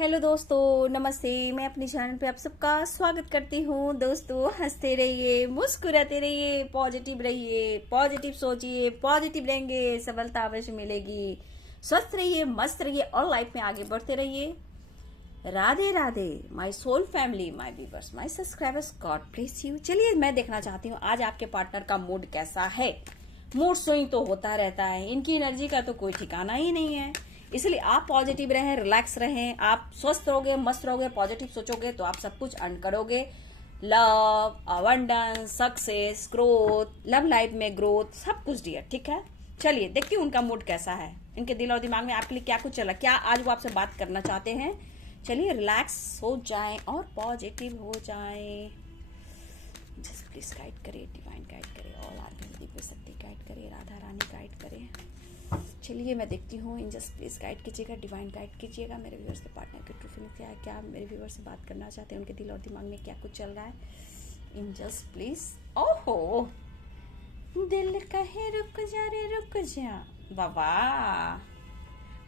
Hello दोस्तों, नमस्ते। मैं अपने चैनल पे आप सबका स्वागत करती हूँ। दोस्तों, हंसते रहिए, मुस्कुराते रहिए, पॉजिटिव रहिए, पॉजिटिव सोचिए, पॉजिटिव रहेंगे, सफलता अवश्य मिलेगी। स्वस्थ रहिए, मस्त रहिए और लाइफ में आगे बढ़ते रहिए। Radhe Radhe my soul family, my viewers, my subscribers, God bless you. चलिए, मैं देखना चाहती हूँ आज आपके पार्टनर का मूड कैसा है। मूड स्विंग तो होता रहता है, इनकी एनर्जी का तो कोई ठिकाना ही नहीं है। इसलिए आप पॉजिटिव रहें, रिलैक्स रहें। आप स्वस्थ रहोगे, मस्त रहोगे, पॉजिटिव सोचोगे तो आप सब कुछ अर्न करोगे। Love, abundance, success, growth, love life में ग्रोथ, सब कुछ डियर। ठीक है, चलिए देखती हूँ उनका मूड कैसा है, इनके दिल और दिमाग में आपके लिए क्या कुछ चला, क्या आज वो आपसे बात करना चाहते हैं। चलिए रिलैक्स हो जाएं और पॉजिटिव हो जाएं। जस्ट प्लीज गाइड करे, डिवाइन गाइड करे, ऑल आर्कन दिव्य शक्ति गाइड करे, राधा रानी गाइड करे। चलिए मैं देखती हूँ। इन जस्ट प्लीज गाइड कीजिएगा, डिवाइन गाइड कीजिएगा। मेरे व्यूअर्स के पार्टनर की ट्रू फीलिंग क्या है, क्या मेरे व्यूअर्स से बात करना चाहते हैं, उनके दिल और दिमाग में क्या कुछ चल रहा है। In just please. ओहो, दिल कहे रुक जा रे रुक जा। बाबा,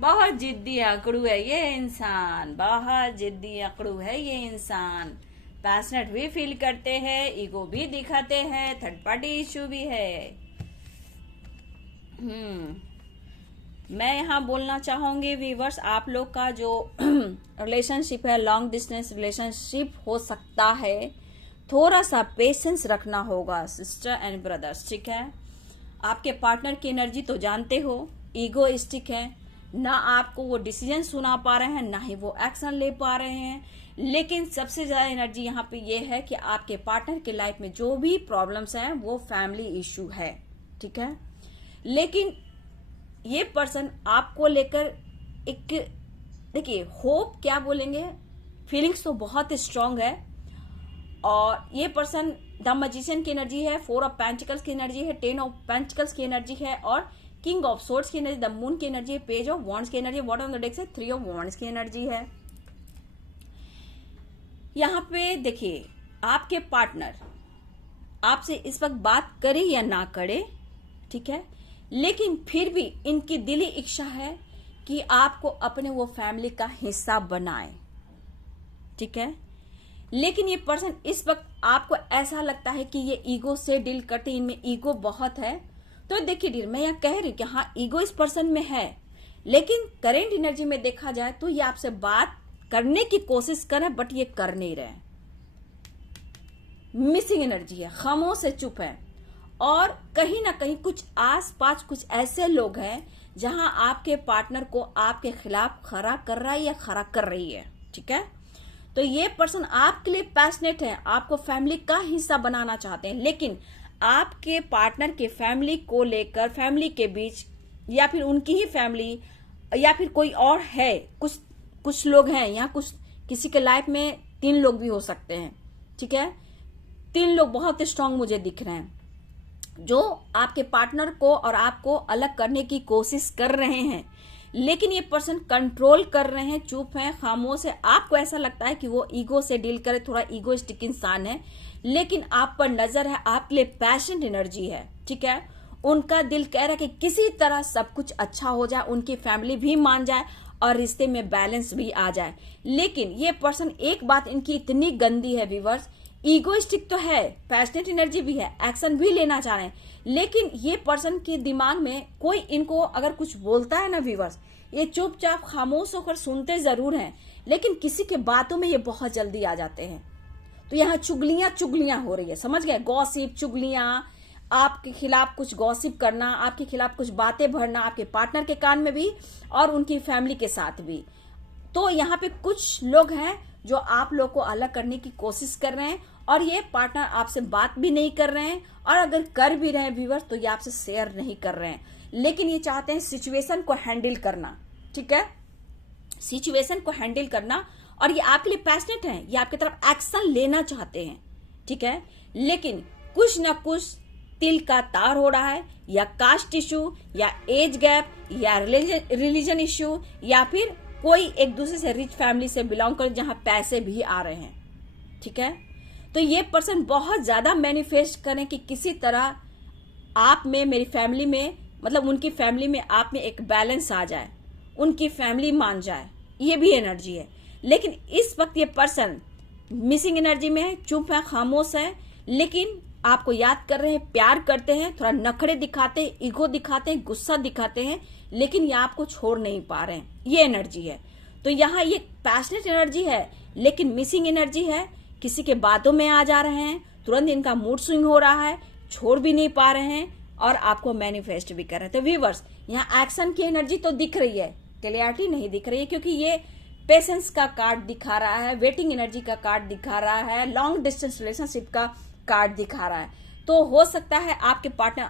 बहुत जिद्दी अकड़ू है ये इंसान, बहुत जिद्दी अकड़ू है ये इंसान। पैशनेट भी फील करते हैं, ईगो भी दिखाते हैं, थर्ड पार्टी इशू भी है। मैं यहाँ बोलना चाहूंगी व्यूवर्स, आप लोग का जो रिलेशनशिप है, लॉन्ग डिस्टेंस रिलेशनशिप हो सकता है। थोड़ा सा पेशेंस रखना होगा सिस्टर एंड ब्रदर्स। ठीक है, आपके पार्टनर की एनर्जी तो जानते हो, ईगोइस्टिक है। ना आपको वो डिसीजन सुना पा रहे हैं, ना ही वो एक्शन ले पा रहे हैं। लेकिन सबसे ज्यादा एनर्जी यहाँ पे ये है कि आपके पार्टनर के लाइफ में जो भी प्रॉब्लम्स हैं वो फैमिली इशू है। ठीक है, लेकिन ये पर्सन आपको लेकर एक, देखिए, होप क्या बोलेंगे, फीलिंग्स तो बहुत स्ट्रांग है। और ये पर्सन द मैजिशियन की एनर्जी है, 4 ऑफ पेंटिकल्स की एनर्जी है, 10 ऑफ पेंटिकल्स की एनर्जी है और किंग ऑफ सोर्ड्स की एनर्जी, द मून की एनर्जी है, पेज ऑफ वॉन्ड्स की energy, what on the deck से 3 ऑफ वॉन्ड्स की एनर्जी है। यहाँ पे देखिए, आपके पार्टनर आपसे इस वक्त बात करे या ना करे, ठीक है, लेकिन फिर भी इनकी दिली इच्छा है कि आपको अपने वो फैमिली का हिस्सा बनाए। ठीक है, लेकिन ये पर्सन इस वक्त आपको ऐसा लगता है कि ये ईगो से डील करते, इनमें ईगो बहुत है। तो देखिए डियर, मैं यहाँ कह रही हूँ कि हाँ, ईगो इस पर्सन में है, लेकिन करेंट एनर्जी में देखा जाए तो ये आपसे बात करने की कोशिश कर रहे हैं, बट ये कर नहीं रहे। मिसिंग एनर्जी है, खामोश है, चुप है। और कहीं ना कहीं कुछ आस पास कुछ ऐसे लोग हैं जहां आपके पार्टनर को आपके खिलाफ खड़ा कर रहा है या खड़ा कर रही है। ठीक है, तो ये पर्सन आपके लिए पैशनेट है, आपको फैमिली का हिस्सा बनाना चाहते हैं, लेकिन आपके पार्टनर के फैमिली को लेकर, फैमिली के बीच या फिर उनकी ही फैमिली या फिर कोई और है, कुछ लोग हैं यहाँ, कुछ किसी के लाइफ में 3 लोग भी हो सकते हैं। ठीक है, 3 लोग बहुत स्ट्रांग मुझे दिख रहे हैं जो आपके पार्टनर को और आपको अलग करने की कोशिश कर रहे हैं, लेकिन ये पर्सन कंट्रोल कर रहे हैं, चुप है, खामोश है। आपको ऐसा लगता है कि वो ईगो से डील करे, थोड़ा ईगोइस्टिक इंसान है, लेकिन आप पर नजर है, आपके लिए पैशन एनर्जी है। ठीक है, उनका दिल कह रहा है कि किसी तरह सब कुछ अच्छा हो जाए, उनकी फैमिली भी मान जाए और रिश्ते में बैलेंस भी आ जाए। लेकिन ये पर्सन, एक बात इनकी इतनी गंदी है व्यूअर्स, ईगोइस्टिक तो है, पैशनेट एनर्जी भी है, एक्शन भी लेना चाह रहे हैं, लेकिन ये पर्सन के दिमाग में कोई इनको अगर कुछ बोलता है ना व्यूअर्स, ये चुपचाप खामोश होकर सुनते जरूर हैं, लेकिन किसी के बातों में ये बहुत जल्दी आ जाते हैं। तो यहाँ चुगलियां हो रही है, समझ गए, गॉसिप, चुगलियां, आपके खिलाफ कुछ गॉसिप करना, आपके खिलाफ कुछ बातें भरना, आपके पार्टनर के कान में भी और उनकी फैमिली के साथ भी। तो यहाँ पे कुछ लोग हैं जो आप लोग को अलग करने की कोशिश कर रहे हैं, और ये पार्टनर आपसे बात भी नहीं कर रहे हैं, और अगर कर भी रहे हैं व्यूअर्स तो ये आपसे शेयर नहीं कर रहे हैं, लेकिन ये चाहते हैं सिचुएशन को हैंडल करना। ठीक है, सिचुएशन को हैंडल करना, और ये आपके लिए पैशनेट हैं, ये आपकी तरफ एक्शन लेना चाहते हैं। ठीक है, लेकिन कुछ ना कुछ तिल का तार हो रहा है, या कास्ट इशू, या एज गैप, या रिलीजन इशू, या फिर कोई एक दूसरे से रिच फैमिली से बिलोंग कर जहां पैसे भी आ रहे हैं। ठीक है, तो ये पर्सन बहुत ज्यादा मैनिफेस्ट करें कि किसी तरह आप में, मेरी फैमिली में, मतलब उनकी फैमिली में आप में एक बैलेंस आ जाए, उनकी फैमिली मान जाए, ये भी एनर्जी है। लेकिन इस वक्त ये पर्सन मिसिंग एनर्जी में है, चुप है, खामोश है, लेकिन आपको याद कर रहे हैं, प्यार करते हैं, थोड़ा नखरे दिखाते हैं, ईगो दिखाते हैं, गुस्सा दिखाते हैं, लेकिन ये आपको छोड़ नहीं पा रहे हैं। ये एनर्जी है। तो यहाँ ये पैशनेट एनर्जी है, लेकिन मिसिंग एनर्जी है। किसी के बातों में आ जा रहे हैं, तुरंत इनका मूड स्विंग हो रहा है, छोड़ भी नहीं पा रहे हैं और आपको मैनिफेस्ट भी कर रहे हैं। तो व्यूअर्स, यहाँ एक्शन की एनर्जी तो दिख रही है, क्लियरिटी नहीं दिख रही है, क्योंकि ये पेशेंस का कार्ड दिखा रहा है, वेटिंग एनर्जी का कार्ड दिखा रहा है, लॉन्ग डिस्टेंस रिलेशनशिप का कार्ड दिखा रहा है। तो हो सकता है आपके पार्टनर,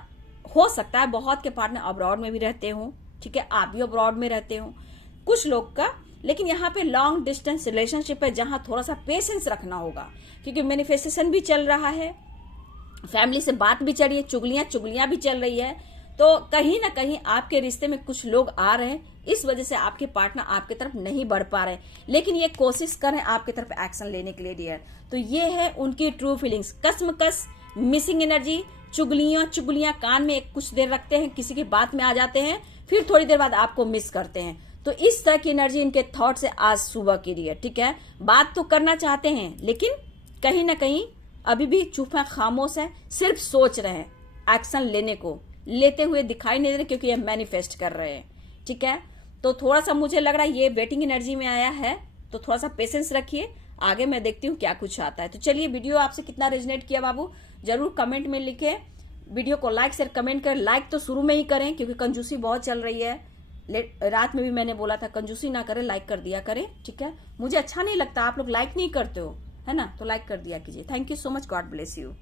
हो सकता है बहुत के पार्टनर अब्रॉड में भी रहते हो, ठीक है, आप भी अब्रॉड में रहते हो, कुछ लोग का। लेकिन यहाँ पे लॉन्ग डिस्टेंस रिलेशनशिप है, जहां थोड़ा सा पेशेंस रखना होगा, क्योंकि मैनिफेस्टेशन भी चल रहा है, फैमिली से बात भी चल रही है, चुगलियां भी चल रही है। तो कहीं ना कहीं आपके रिश्ते में कुछ लोग आ रहे हैं, इस वजह से आपके पार्टनर आपकी तरफ नहीं बढ़ पा रहे, लेकिन ये कोशिश कर रहे हैं आपकी तरफ एक्शन लेने के लिए डियर। तो ये है उनकी ट्रू फीलिंग्स, कसमकस, मिसिंग एनर्जी, चुगलियां कान में कुछ देर रखते हैं, किसी की बात में आ जाते हैं, फिर थोड़ी देर बाद आपको मिस करते हैं। तो इस तरह की एनर्जी इनके थॉट से आज सुबह की डियर, ठीक है। बात तो करना चाहते हैं, लेकिन कहीं ना कहीं अभी भी चुप है, खामोश है, सिर्फ सोच रहे हैं, एक्शन लेने को लेते हुए दिखाई नहीं दे रहे, क्योंकि ये मैनिफेस्ट कर रहे हैं, ठीक है। तो थोड़ा सा मुझे लग रहा है ये वेटिंग एनर्जी में आया है, तो थोड़ा सा पेशेंस रखिए, आगे मैं देखती हूँ क्या कुछ आता है। तो चलिए, वीडियो आपसे कितना रेजोनेट किया बाबू जरूर कमेंट में लिखे, वीडियो को लाइक शेयर कमेंट करें। लाइक तो शुरू में ही करें, क्योंकि कंजूसी बहुत चल रही है, रात में भी मैंने बोला था कंजूसी ना करें, लाइक कर दिया करें, ठीक है। मुझे अच्छा नहीं लगता आप लोग लाइक नहीं करते हो, है ना, तो लाइक कर दिया कीजिए। Thank you so much, God bless you.